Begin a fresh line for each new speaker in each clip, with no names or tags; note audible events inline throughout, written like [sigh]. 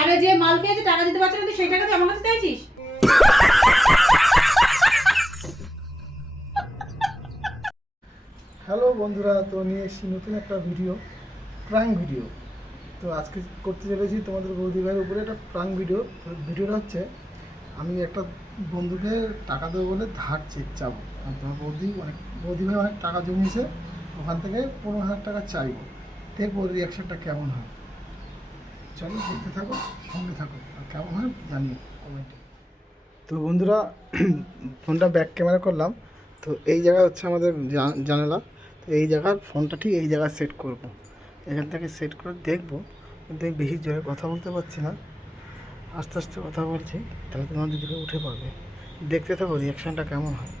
বাইরে যে মাল পেয়েছে, টাকা দিতে পারছে না, তুই সেই টাকা তুই আমার কাছে চাইছিস?
হ্যালো বন্ধুরা, তো নিয়ে এসেছি নতুন একটা ভিডিও প্রাঙ্ক ভিডিও তো আজকে করতে চলেছি তোমাদের বৌদি ভাইয়ের উপরে একটা প্রাঙ্ক ভিডিও ভিডিওটা হচ্ছে, আমি একটা বন্ধুকে টাকা দেবো বলে ধার চেক চাবো আর তোমার বৌদি অনেক, বৌদি ভাই অনেক টাকা জমিয়েছে, ওখান থেকে পনেরো হাজার টাকা চাইব। দেখব রিয়াকশানটা কেমন হয়। চলো দেখতে থাকো সঙ্গে থাকো আর কেমন হয় জানিও কমেন্টে তো বন্ধুরা [clears throat] ফোনটা ব্যাক ক্যামেরা করলাম তো এই জায়গা হচ্ছে আমাদের জা- জানালা তো এই জায়গার ফোনটা ঠিক এই জায়গায় সেট করব এখান থেকে সেট করে দেখবো কিন্তু আমি বেশি জোরে কথা বলতে পারছি না আস্তে আস্তে কথা বলছি তাহলে তোমার দিদিকে উঠে পড়বে দেখতে থাকো রিয়াকশানটা কেমন হয়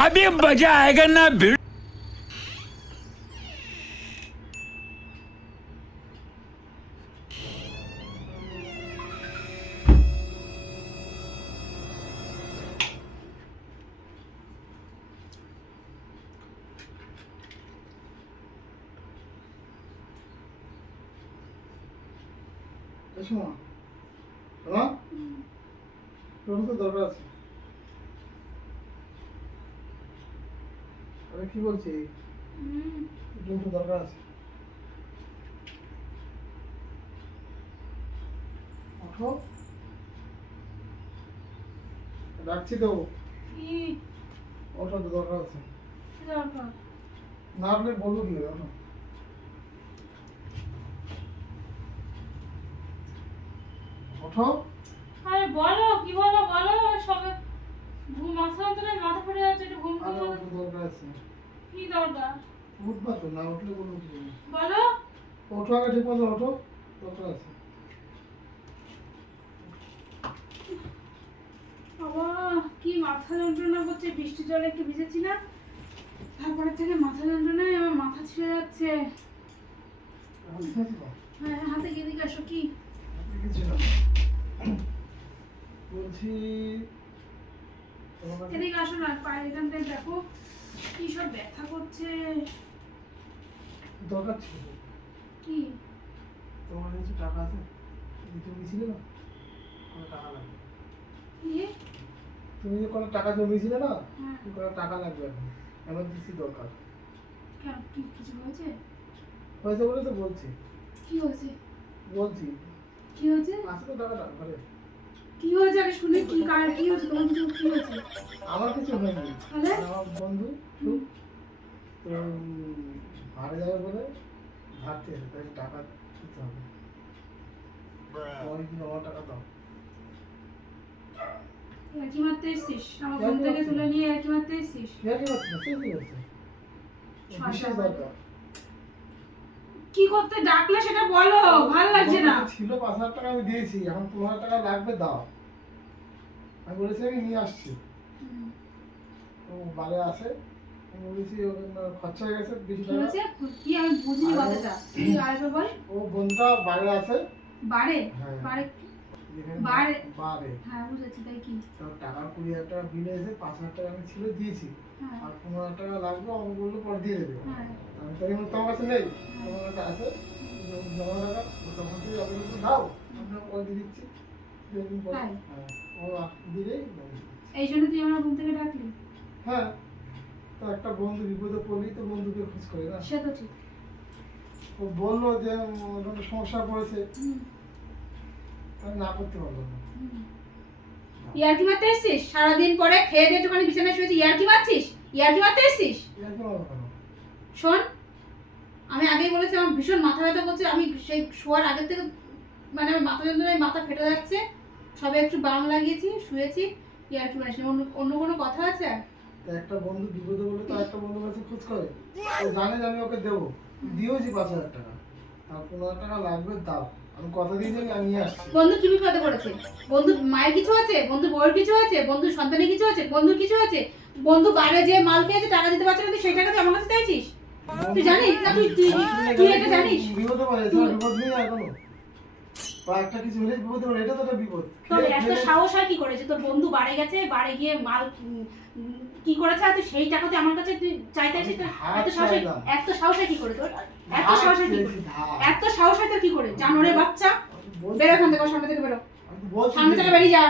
अभी मजा आएगा ना भिड़
এসো মা টোটো তো দরকার আছে। আরে কি বলছি? টোটো দরকার আছে। ওঠো। রাখছি তো।
কি?
ওঠো তো দরকার আছে। না আপনি বলব কি ওঠো। ওঠো।
আরে বলো কি বলো বলো সবে ঘুম মাথা মাথা ফেটে যাচ্ছে একটু ঘুম ঘুম
দরকার আছে।
কি দরকার?
উঠবা তো না উঠলে বলব কি
বলো।
ওঠো আগে ঠিক মতো ওঠো দরকার আছে।
বাবা কি মাথা যন্ত্রণা করছে বৃষ্টি জলে একটু ভিজেছি না তারপরে থেকে মাথা যন্ত্রণায় আমার মাথা ছিঁড়ে যাচ্ছে? হ্যাঁ হাতে গিয়ে দিকে আসো কি?
আপনি বলছি
এদিকে আসো না পায়ের এখানটায় দেখো কি সব ব্যথা করছে।
দরকার ছিল।
কি?
তোমার কাছে টাকা আছে? দিতে গেছিলে না? কোনো টাকা লাগবে।
কি?
তুমি যে কোনো টাকা জমিয়েছিলে না?
হ্যাঁ।
কোনো টাকা লাগবে এখন। এমার্জেন্সি দরকার।
কেন? কি কিছু হয়েছে?
হয়েছে বলে তো বলছি।
কি হয়েছে?
বলছি
কি হয়েছে? কি হয়েছে? আগে শুনে কি কার কি হয়েছে? তোমার কিছু কি হয়েছে?
আমার কিছু হয়নি।
তাহলে?
আমার বন্ধু তো ভাড়া যাবে বলে ভাবতে তাই টাকা দিতে হবে। আমার টাকা দাও।
একই মারতে এসছিস। আমার
একই
ঘুম থেকে তুলে নিয়ে একই মারতে এসছিস।
না কি করছে বিশেষ দরকার।
কি করতে ডাকলে সেটা বলো? ভালো লাগছে না।
ছিল পাঁচ হাজার টাকা আমি দিয়েছি এখন পনেরো হাজার টাকা লাগবে দাও। আমি বলেছি আমি নিয়ে আসছি। ও বারে আসে আমি বলেছি খরচা হয়ে গেছে বেশি টাকা।
কি আমি বুঝিনি কথাটা। কি আরেকবার বল?
ও বোনটা বাইরে আছে।
বারে?
হ্যাঁ।
বারে বারে?
বারে।
হ্যাঁ বুঝেছি তাই কি?
টাকা কুড়ি হাজার টাকা বিল এসে পাঁচ হাজার টাকা আমি ছিল দিয়েছি। আর পনেরো হাজার টাকা লাগবে আমি বলল পরে দিয়ে দেবে।
হ্যাঁ।
আমি তাই বললাম, তোমার কাছে নেই। তোমার কাছে আছে জমা টাকা তখন আপনি একটু দাও আপনার পরে দিয়ে দিচ্ছি। দুদিন পরে। হ্যাঁ। ও দিলেই
এই জন্য তুই আমার ঘুম থেকে ডাকলি?
হ্যাঁ। তো একটা বন্ধু বিপদে পড়লেই তো বন্ধুকে খোঁজ করে না?
সে তো ঠিক।
ও বলল যে সমস্যা পড়েছে। আমি না করতে পারল না।
ইয়ার্কি মারতে এসছিস? সারাদিন পরে খেয়ে দিয়ে একটুখানি বিছানায় শুয়েছি ইয়ার্কি মারছিস? ইয়ার্কি মারতে এসছিস?
কি
শোন আমি আগেই বলেছি আমার ভীষণ মাথা ব্যথা করছে। আমি সেই শোয়ার আগের থেকে মানে আমার মাথা যন্ত্রণায় মাথা ফেটে যাচ্ছে। সবে একটু বাম লাগিয়েছি শুয়েছি ইয়ার্কি মারিস অন্য অন্য কোনো কথা আছে?
তো একটা বন্ধু বিপদে বলে তো একটা বন্ধু কাছে খোঁজ করে। ও জানে আমি ওকে দেবো। দিয়েওছি পাঁচ হাজার টাকা। আর পনেরো টাকা লাগবে দাও। আমি কথা দিয়েছি আমি- আমি আসছি
বন্ধু তুমি বিপদে পড়েছে বন্ধু মায়ের কিছু আছে বন্ধু বউয়ের কিছু আছে বন্ধু সন্তানের কিছু আছে বন্ধুর কিছু আছে বন্ধু বাইরে যে মাল পেয়েছে টাকা দিতে পারছে না তুই সেই টাকা তুই আমার কাছে চাইছিস তুই জানিস না তুই তুই তুই এটা জানিস
বিপদে পড়ে বিপদ নেই আর কোনো বা একটা কিছু হলে বিপদ হলো এটা তো একটা বিপদ।
তোর এত সাহস হয় কি করেছে তোর বন্ধু বাড়ে গেছে বাড়ে গিয়ে মাল কি করেছে? আর তুই সেই টাকা তুই আমার কাছে তুই চাইতে আসিস এত সাহস এত সাহস কি করে তোর? এত সাহস কি করে? এত সাহস হয় তোর কি করে? জানোরে বাচ্চা? বেরো এখান থেকে সামনে থেকে বেরো। সামনে থেকে বেরিয়ে যা।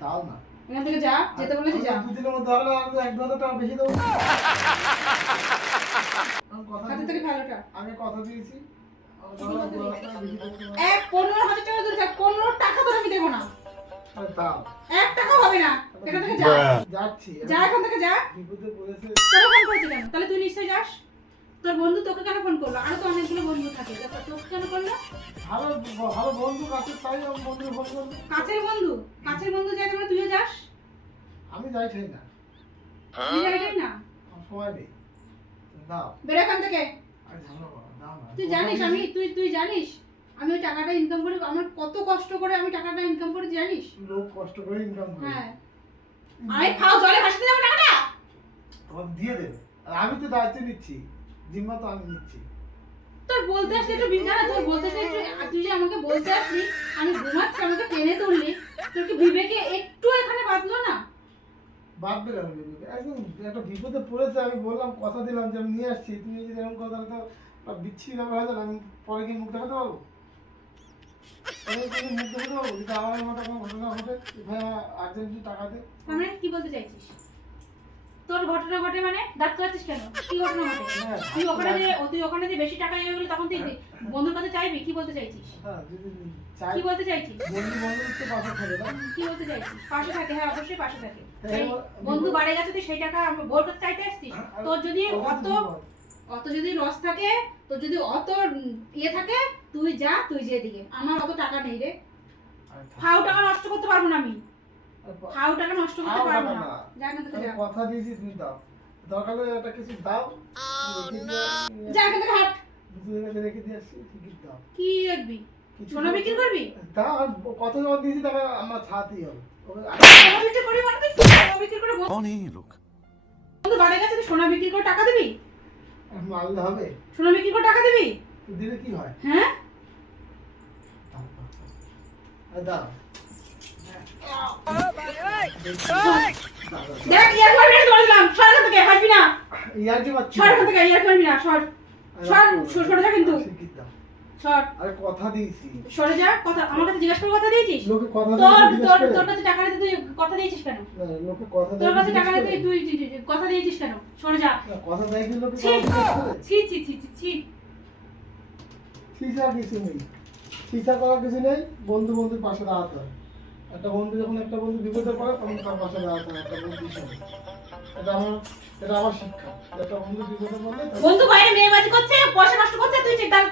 তাও না।
এখান থেকে যা যেতে বলেছি যা।
দুদিনের মধ্যে হলে আর এক দু টাকা বেশি দেবো। [laughs] কথা
থেকে
দিয়েছি- আমি কথা দিয়েছি।
এক পনেরো হাজার টাকা দূরে থাক পনেরো টাকা তোর আমি দেবো না। এক টাকা হবে না এখান থেকে যা।
যাচ্ছি।
যা এখান থেকে যা।
বিপদে পড়েছে।
তোরা ফোন করেছি কেন? তাহলে তুই নিশ্চয়ই যাস। তোর বন্ধু তোকে কেন ফোন করল? আরও তো অনেকগুলো বন্ধু থাকে। তোকে কেন করল?
ভালো ভালো বন্ধু কাছে তাই বন্ধু ফোন করবে
কাছের বন্ধু? কাছের বন্ধু যাই তোমরা তুইও যাস।
আমি যাই চাই না।
তুই যাইটাই না?
সময় নেই। দাও।
বেরো এখান থেকে।
আর ঝামেলা না
তুই জানিস আমি তুই তুই জানিস? আমি ওই টাকাটা ইনকাম করি আমার কত কষ্ট করে আমি টাকাটা ইনকাম করি জানিস?
লোক কষ্ট করে ইনকাম করে।
হ্যাঁ। আমি খাও জলে ভাসতে যাব টাকাটা।
তোমার দিয়ে দেবে আর আমি তো দায়িত্ব নিচ্ছি। জিম্মা তো আমি নিচ্ছি।
তোর বলতে আসলে একটু বিজ্ঞান তোর বলতে আসলে একটু আর তুই যে আমাকে বলতে আসলি আমি ঘুমাচ্ছি আমাকে টেনে তুললি তোর কি বিবেকে একটু এখানে বাঁধলো না?
বের হবে একদম একটা বিপদে পড়েছে আমি বললাম কথা দিলাম যে আমি নিয়ে আসছি তুমি যদি এরকম কথা তো বিচ্ছিরি ব্যাপার হয়ে যাবে আমি পরে কি মুখ দেখাতে পারব? মুখ দেখাতে পারব? যদি আমার মতো কোনো ঘটনা ঘটে ভাই আমার টাকা দে
মানে কি বলতে চাইছিস? তোর ঘটনা ঘটে মানে? দাঁত কাটছিস কেন? কি ঘটনা ঘটে?
হ্যাঁ,
তুই ওখানে যে তুই ওখানে যে বেশি টাকা গেলে তখন তুই বন্ধুর কাছে চাইবি? কি বলতে চাইছিস?
হ্যাঁ
কি বলতে চাইছিস?
বন্ধু বন্ধু তো পাশে থাকে না।
কি বলতে চাইছিস? পাশে থাকে হ্যাঁ অবশ্যই পাশে থাকে।
হ্যাঁ,
বন্ধু বাড়ে গেছে তুই সেই টাকা বোর চাইতে আসছিস? তোর যদি অত অত যদি লস থাকে তো যদি অত ইয়ে থাকে তুই যা তুই যে দিকে। আমার অত টাকা নেই রে। আচ্ছা। ফাও টাকা নষ্ট করতে পারব না আমি। আচ্ছা। ফাও টাকা নষ্ট করতে পারব না। যা কিন্তু
কথা দিয়েছি নি দাও। দরকার হলে একটা কিছু দাও।
যা কিন্তু হাট।
দুজনের রেখে দিয়ে আসছি টিকিট দাও।
কি রাখবি সোনা বিক্রি করবি?
তা কত যখন দিয়েছি টাকা আমরা ছাতি হবে। মানে
সোনা বিক্রি করে মানে সোনা বিক্রি করে
অনেক
বন্ধু বাড়ি গেছে সোনা বিক্রি করে টাকা দিবি?
আর মারলে হবে।
সোনা বিক্রি করে টাকা দিবি?
দিলে কি হয়?
হ্যাঁ?
দাও,
দেখ ইয়ার মারবি না ধরে দিলাম। সর এখান থেকে হাসবি না।
ইয়ার কি পাচ্ছি
সর এখান থেকে ইয়ার মারবি না সর। সর সর সরে যা কিন্তু। সর।
আরে কথা দিয়েছি।
সরে যা কথা আমার কাছে জিজ্ঞাসা করে কথা দিয়েছিস?
লোকে কথা
তোর তোর তোর কাছে টাকা নিতে তুই কথা দিয়েছিস কেন?
লোকে কথা
তোর কাছে টাকা নিতে তুই তুই- তুই কথা দিয়েছিস কেন? সরে যা।
কথা দেয় কি লোকে
ছি
কথা জিজ্ঞেস করে?
ছি ছি ছি ছি। ছি
কিছু নেই। করার কিছু নেই বন্ধু বন্ধুর পাশে দাঁড়াতে হয় একটা বন্ধু যখন একটা বন্ধু বিপদে পড়ে তখন তার পাশে দাঁড়াতে একটা বন্ধু হিসাবে। এটা আমার এটা আমার শিক্ষা। একটা বন্ধু বিপদে পড়লে
বন্ধু বাইরে মেয়ে বাজি করছে পয়সা নষ্ট করছে তুই তার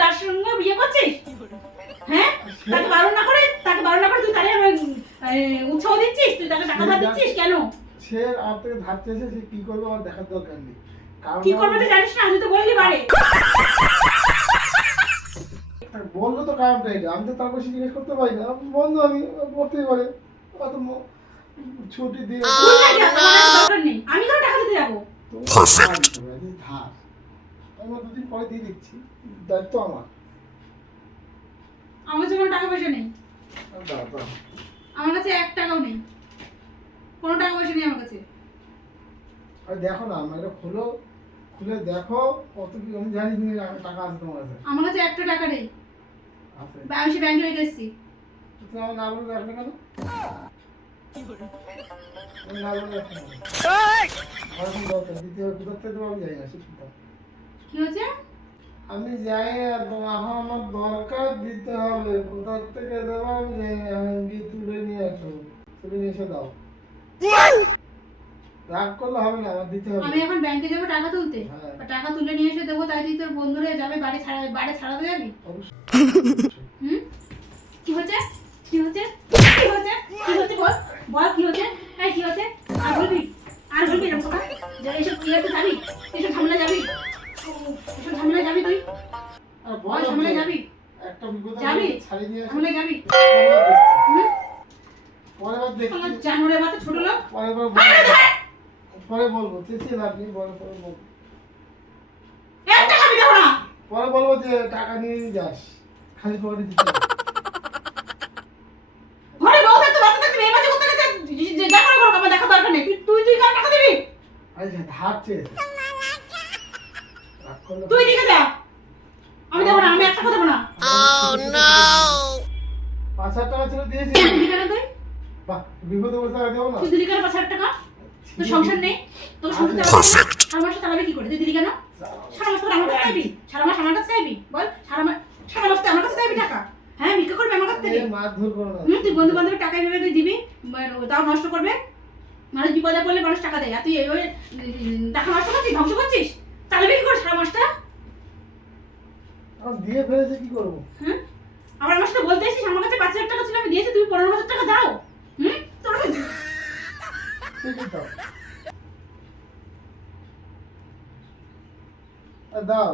তার সঙ্গে বিয়ে করছিস? হ্যাঁ? তাকে বারণ না করে তাকে বারণ না করে তুই তাকে আহ, উৎসাহ দিচ্ছিস? তুই তাকে টাকা ধার দিচ্ছিস কেন?
সে আমার থেকে ধার চেয়েছে সে কি করবে আমার দেখার দরকার নেই।
কি করবে তুই জানিস না? তুই তো বললি বারে
বলল তো কারণটা এটা আমি তো তার তারপর জিজ্ঞেস করতে পারি না। বন্ধু আমি পড়তেই পারে। অত ছুটি দিয়ে
আমি কেন টাকা দিতে যাব?
ধার আমি দুদিন পরে দিয়ে দিচ্ছি। দায়িত্ব আমার।
আমার কাছে কোনো টাকা পয়সা নেই আমার কাছে এক টাকাও নেই। কোনো টাকা পয়সা নেই আমার কাছে।
আর দেখো না আমার এটা খুলো। খুলে দেখো কত কি আমি জানি তুমি টাকা আছে তোমার কাছে।
আমার কাছে একটা টাকা নেই। আমি সে ব্যাংকে রেখে এসেছি।
আমার না বলে রাখলে কেন? আমি।
কি হচ্ছে
যাই এখন আমার দরকার দিতে হবে। কোথার থেকে দেবো আমি তুলে নিয়ে আসো তুলে নিয়ে এসে দাও। রাগ করলে হবে না আমার দিতে হবে।
আমি এখন ব্যাংকে যাব টাকা তুলতে।
হ্যাঁ।
টাকা তুলে নিয়ে এসে দেবো তাই তুই তোর বন্ধুরা যাবে বাড়ি ছাড়া বাড়ি ছাড়াতে যাবি কি হচ্ছে? কি হচ্ছে? কি হচ্ছে? কি হচ্ছে? বল বল কি হচ্ছে? এই কি হচ্ছে? আর বলবি? আর বলবি এরকম কথা? যে এইসব ইয়েতে যাবি এইসব ঝামেলা যাবি? এইসব ঝামেলা যাবি তুই? বল ঝামেলা যাবি? যাবি? ঝামেলা যাবি? মাথা ছোট লোক!
পরে বলব চেঁচিয়ে লাভ নেই পরে পরে বলব।
না।
পরে বলব যে টাকা নিয়ে যাস খালি পকেটে দিতে চেয়েছে
তুই দিকে যা। আমি দেবো না আমি একটা কথা দেবো না।
পাঁচ হাজার টাকা ছিল দিয়েছি
দিলি কেন তুই?
বাহ, বিপদে বসে টাকা দেবো না?
তুই দিলি কেন পাঁচ হাজার টাকা? তোর সংসার নেই। তোর সংসার
Perfect.
সারা মাসে চালাবি কি করে? তুই দিলি কেন? সারা মাস আমার কাছে চাইবি? সারা মাস আমার কাছে চাইবি? বল সারা মাস সারা মাস আমার কাছে চাইবি টাকা? হ্যাঁ ভিক্ষা করবি আমার কাছ থেকে? তুই বন্ধু বান্ধবের টাকা ভেবে তুই দিবি মানে তাও নষ্ট করবে? মানুষ বিপদে পড়লে মানুষ টাকা দেয়। আর তুই ওই উম, টাকা নষ্ট করছিস ধ্বংস করছিস? চালাবি কি করে সারা মাসটা
দিয়ে ফেলেছে কি করব?
আবার আমার সাথে বলতে এসেছিস আমার কাছে পাঁচ হাজার টাকা ছিল আমি দিয়েছি তুমি পনেরো হাজার টাকা দাও। হুম? তোর
দাও।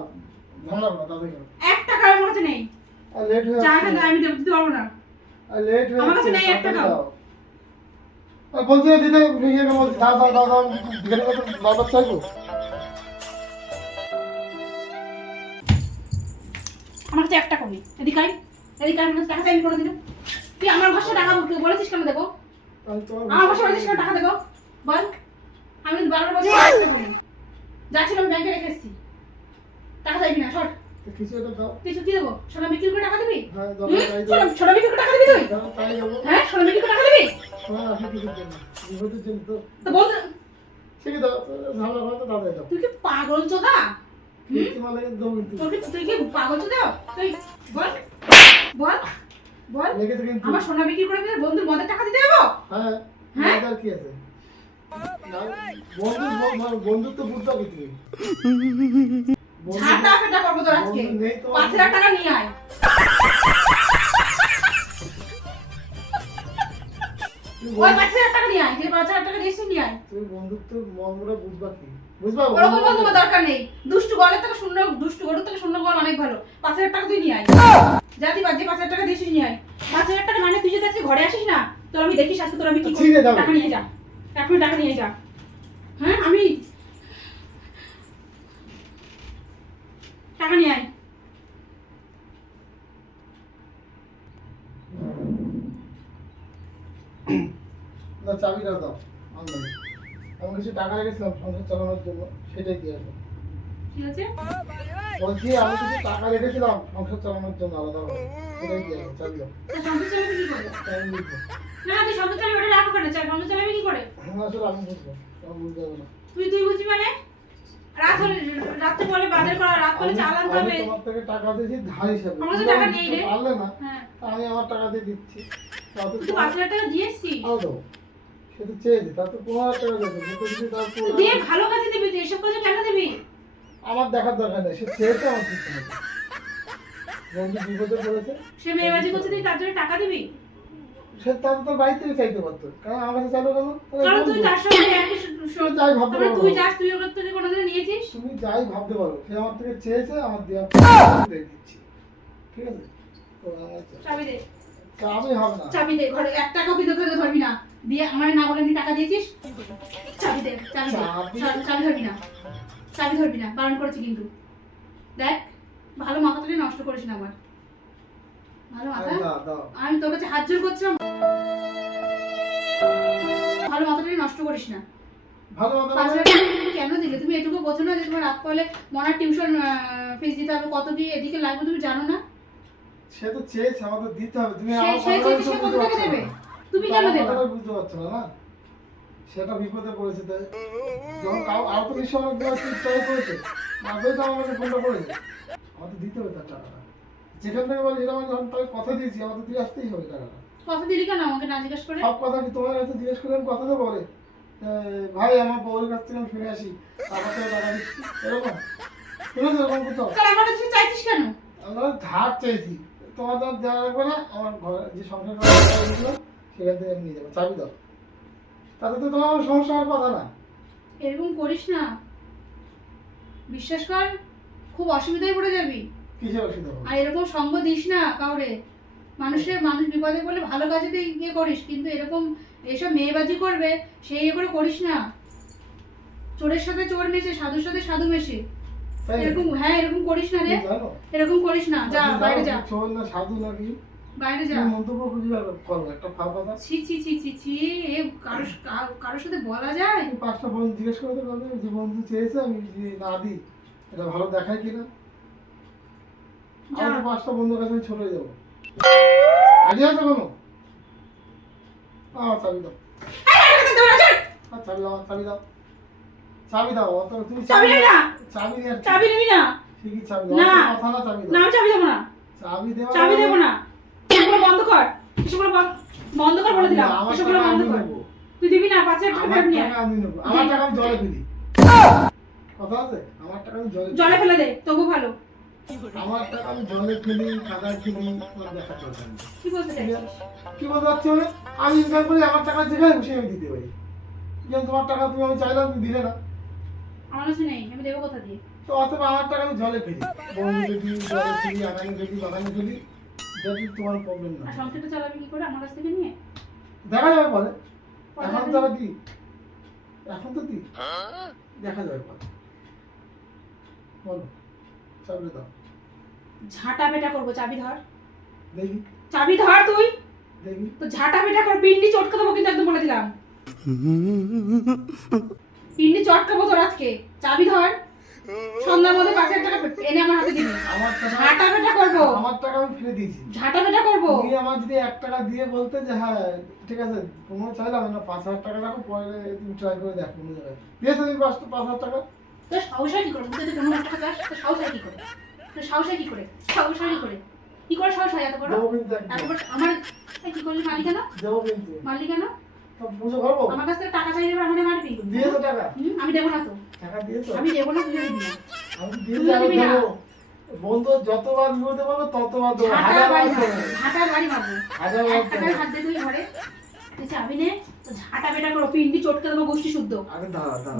ঝামেলা করো
এক টাকা আমার কাছে নেই।
আর লেট হয়ে
যা আমি দিতে পারব না।
আর লেট হয়ে
আমার কাছে নেই এক।
আর বলছি না দিতে ভেঙে গেল বলছি দাও দাও দাও চাইব?
আমার কাছে নেই এদিকে কাছে টাকা চাইবি করে দিলাম তুই আমার ভাষা টাকা বলেছিস কেন দেবো? আমার ভাষা বলেছিস কেন টাকা দেবো? বল। আমি বারবার বলছি এক টাকা নেই যা ছিল আমি ব্যাংকে রেখে এসেছি। টাকা চাইবি না সর।
কিছু একটা দাও।
তুই কি দেবো? সোনা বিক্রি করে টাকা দিবি?
হ্যাঁ
সোনা- বিক্রি করে টাকা দিবি তুই?
দাও, তাই দেবো।
হ্যাঁ সোনা বিক্রি করে টাকা দিবি?
হ্যাঁ আপনি কিছুর জন্য তো।
তো বল
ঠিকই দাও? ঝামেলা করো তো দাদাই দাও।
তুই কি পাগল চোদা? তুই কি পাগল চোদা? তুই বল বল বল। আমার সোনা বিক্রি করে দিলে বন্ধুর মদের টাকা দিতে যাব
হ্যাঁ
হ্যাঁ?
কি আছে? বন্ধু বন্ধু- বন্ধুত্ব বুঝতে হবে তুমি বন্ধু-
ফেটা করব তোর আজকে।
বন্ধু নেই তোমার
পাঁচ হাজার টাকা নিয়ে আয়। ওই পাঁচ হাজার টাকা নিয়ে আয় যে পাঁচ হাজার টাকা দিয়েছিস নিয়ে আয়।
তুমি বন্ধুত্ব মর্মটা বুঝবা কি? বুঝবা
ওরকম
বন্ধু-
বন্ধু দরকার নেই। দুষ্টু গলের থেকে শূন্য দুষ্টু গরুর থেকে শূন্য গল অনেক ভালো। পাঁচ হাজার টাকা তুই নিয়ে আয়। জাতি বাদ যে পাঁচ হাজার টাকা দিয়েছিস নিয়ে আয়। পাঁচ হাজার টাকা মানে তুই যদি আজকে ঘরে আসিস না তোর আমি দেখিস আজকে তোর আমি কি। টাকা নিয়ে যা। এখন টাকা নিয়ে যা। হ্যাঁ আমি টাকা নিয়ে আয়।
না চাবিটা দাও আনলাম আমি কিছু টাকা রেখেছিলাম সংসার চালানোর জন্য সেটাই দিয়ে আসব।
ঠিক আছে?
বলছি আমি কিছু টাকা রেখেছিলাম সংসার চালানোর জন্য আলাদা সেটাই দিয়ে আসব চাবি দাও।
সংসার চালাবি কি করে?
টাইম
না তুই সংসার চালাবি ওটা রাখো কেন? সংসার চালাবি কি করে?
হ্যাঁ আসলে আমি বুঝব। বুঝতে না।
তুই তুই বুঝবি মানে? রাত হলে রাত্রে বলে বাজার করা রাত হবে
তোমার থেকে টাকা দিয়েছি ধার হিসাবে।
আমার কাছে টাকা নেই রে।
পারলে না
হ্যাঁ।
আমি আমার টাকা দিয়ে দিচ্ছি।
তুই পাঁচ হাজার টাকা দিয়েছি
তার তো। পনেরো টাকা যদি তার
দিয়ে ভালো কাজে দিবি তুই এসব কাজে কেন দিবি?
আমার দেখার দরকার নেই সে চেয়েছে আমার দিতে হবে বন্ধু বিপদে পড়েছে।
সে মেয়েবাজি করছে তুই তার জন্য টাকা দিবি?
সে তার তো বাড়ি থেকে চাইতে পারতো। কারণ আমার কাছে চাইলো কেন?
কারণ তুই তার সঙ্গে একই স- স-
তুমি যাই ভাবতে পারো
তুই যাস তুই ওর থেকে কোনোদিন নিয়েছিস?
তুমি যাই ভাবতে পারো। সে আমার থেকে চেয়েছে আমার দিয়ে দিচ্ছি। ঠিক আছে?
চাবি দে।
চাবি হবে না।
চাবি দে ঘরে এক ধরবি না। দিয়ে আমার না বলে টাকা দিয়েছিস? চাবি দে চাবি দে।
চাবি?
ধরবি না। চাবি ধরবি না বারণ করেছি কিন্তু। দেখ ভালো মাথাটা নষ্ট করিস না আমার। ভালো মাথা? আমি তোর কাছে হাত জোর করছিলাম। ভালো নষ্ট করিস না।
ভালো
তুমি কেন দিলে? তুমি এটুকু বোঝো না যে তোমার রাত পড়লে মনার টিউশন ফিস দিতে হবে কত এদিকে লাগবে তুমি জানো না?
সে তো চেয়েছে আমাদের দিতে হবে। তুমি
সে কত টাকা দেবে? তুমি কেন দেবে?
বুঝতে পারছ না সেটা বিপদে পড়েছে তাই। যখন কাউ আর তো নিশ্চয় দেওয়ার ট্রাই করেছে। মাঝে তো আমার ফোনটা করেছে আমাদের দিতে হবে তার টাকাটা। যেখান থেকে বলে যেটা আমি যখন তাকে কথা দিয়েছি আমাদের দিয়ে আসতেই হবে টাকাটা
কথা দিলি কেন আমাকে না জিজ্ঞেস করে?
সব কথা কি তোমার কাছে জিজ্ঞেস করে আমি কথা তো বলে। ভাই আমার বউয়ের কাছ থেকে আমি শুনে আসি। তারপর থেকে টাকা দিচ্ছি। এরকম? শুনেছো এরকম কোথাও
তাহলে আমার কাছে চাইছিস কেন?
আমরা ধার চেয়েছি তোমার আর দেওয়া লাগবে না। আমার ঘরে যে সংসার সেখান থেকে নিয়ে যাব। চাবি দাও। তাতে তো তোমার কোনো সমস্যা হওয়ার কথা না।
এরকম করিস না। বিশ্বাস কর খুব অসুবিধায় পড়ে যাবি।
কিসের অসুবিধা হবে?
আর এরকম সঙ্গ দিস না কাউরে। মানুষের মানুষ বিপদে পড়লে ভালো কাজেতে ইয়ে করিস কিন্তু এরকম এসব মেয়েবাজি করবে সেই ইয়ে করে করিস না। চোরের সাথে চোর মেশে সাধুর সাথে সাধু মেশে। এরকম হ্যাঁ এরকম করিস না রে। এরকম করিস না। যা বাইরে যা।
চোর না সাধু নাকি?
বাইরে যা।
মন্তব্য খুঁজে বার করো একটা
ছি ছি ছি ছি ছি এ কারোর কারোর সাথে বলা যায়?
পাঁচটা বন্ধু জিজ্ঞেস করতে পারবে যে বন্ধু চেয়েছে আমি না দিই এটা ভালো দেখায় কিনা? আমার পাঁচটা বন্ধুর কাছে ছোট হয়ে যাব। আগে আছে কোনো? আমার চাবি দাও। চাবি দাও চাবি দাও। চাবি দাও অত তুমি
চাবি না।
চাবি
চাবি নিবি না।
ঠিকই চাবি দাও
না।
কথা না চাবি
না আমি চাবি দেবো না।
চাবি
চাবি দেবো না। বন্ধ কর? বন্ধ বন্ধ কর বলে দিলাম। বন্ধ কর? তুই দিবি না পাঁচ হাজার টাকা
আমার
নিয়ে
আমি নেব। আমার টাকা আমি জলে ফেলি। কথা আছে? আমার টাকা আমি জলে
জলে ফেলে। দে তবু ভালো।
আমার টাকা আমি জলে ফেলি কাদায় ফেলি তোমার দেখা চলছে না।
কি বলতে
কি বলতে চাচ্ছি মানে আমি ইনকাম করি আমার টাকা যেখানে খুশি আমি দিতে পারি। যেমন তোমার টাকা তুমি আমি চাইলাম তুমি দিলে না।
আমার কাছে নেই আমি দেবো কোথা দিয়ে?
তো অথবা আমার টাকা আমি জলে ফেলি। বন্ধুকে দিই জলে ফেলি আগামী ফেলি বাগানে ফেলি যদি তোমার প্রবলেম না
সংসারটা চালাবি কি করে আমার কাছ থেকে নিয়ে?
দেখা যাবে পরে। এখন তো দিই এখন তো দিই দেখা যাবে পরে। বলো। চাবি দাও।
ঝাঁটা পেটা করব চাবি ধর।
দেখি।
চাবি ধর তুই।
দেখি।
তো ঝাঁটা পেটা কর পিন্ডি চটকে দেবো কিন্তু একদম বলে দিলাম। পিন্ডি চটকাবো তোর আজকে। চাবি ধর। সন্ধ্যার মধ্যে পাঁচ হাজার টাকা এনে আমার হাতে দিবি। ঝাঁটা পেটা করব।
আমার টাকা আমি ফিরে দিয়েছি।
ঝাঁটা পেটা করব।
তুমি আমার যদি এক টাকা দিয়ে বলতে যে হ্যাঁ ঠিক আছে তোমার চাইলাম না পাঁচ হাজার টাকা রাখো পরে তুমি ট্রাই করে দেখো কোনো জায়গায়। দিয়েছ তুমি পাঁচ হাজার টাকা?
তোর সাহস হয় কি করে? মুখে কোনো একটা কথা তোর সাহস হয় কি করে? তোর সাহস হয় কি করে? সাহস হয় কি করে? কি করে সাহস হয় এত বড়? এত বড় আমার কি করলি কেন মারলি কেন
তো
আমার কাছ থেকে টাকা চাইলে এবার আমাকে মারবি?
দিয়েছ টাকা।
আমি দেবো না তো। আমি দেবো না তুই দিবি না।
বন্ধু যতবার বিপদে পাবো ততবার দেবো। হাজার
বাড়ি মারবো। ঝাঁটার বাড়ি মারবো।
হাজার দেবো।
হাত দে তুই ঘরে। তুই চাবি নে ঝাঁটা পেটা করো পিন্ডি চটকে দেবো গোষ্ঠী শুদ্ধ।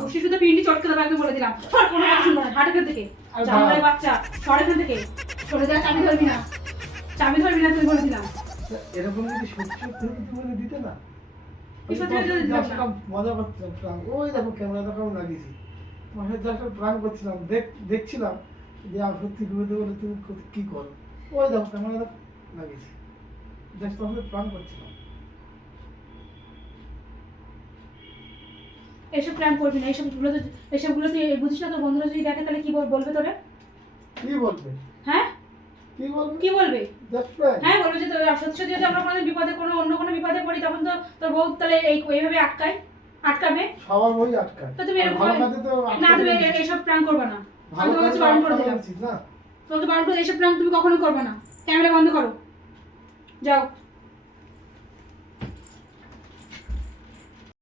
গোষ্ঠী শুদ্ধ পিন্ডি চটকে দেবো একদম বলে দিলাম। সর কোনো কথা শুনব না ঝাঁটা থেকে জামাই বাচ্চা সর এখান থেকে সরে যা চাবি ধরবি না। চাবি ধরবি না তুই বলে দিলাম।
এরকম যদি সত্যি সত্যি তুমি দিতে না
কি সত্যি সত্যি দিতে
just
না?
একটা মজা করছিলাম ওই দেখো ক্যামেরা দেখো লাগিয়েছি। তোমার সাথে একটা প্রাণ করছিলাম দেখছিলাম যে আমি সত্যি তুমি কি করো? ওই দেখো ক্যামেরা দেখো লাগিয়েছি জাস্ট প্রাণ করছিলাম।
এসব প্ল্যান করবি না এইসবগুলো তো এইসবগুলো তুই বুঝিস না তোর বন্ধুরা যদি দেখে তাহলে কি বল- বলবে তোরে?
কি বলবে?
হ্যাঁ?
কি বলবে?
কি বলবে? হ্যাঁ বলবে যে তোর সত্যি সত্যি যদি আমরা কোনো বিপদে কোনো অন্য কোনো বিপদে পড়ি তখন তো তোর বউ তাহলে এই এইভাবে আটকায় আটকাবে।
সবার বই আটকায়।
তো তুমি এরকম না তুমি
না।
এ- এইসব প্ল্যান করবে না। আমি তোমার কাছে বারণ করে দিলাম। তোমাকে বারণ করে এইসব প্ল্যান তুমি কখনোই করবে না। ক্যামেরা বন্ধ করো। যাও।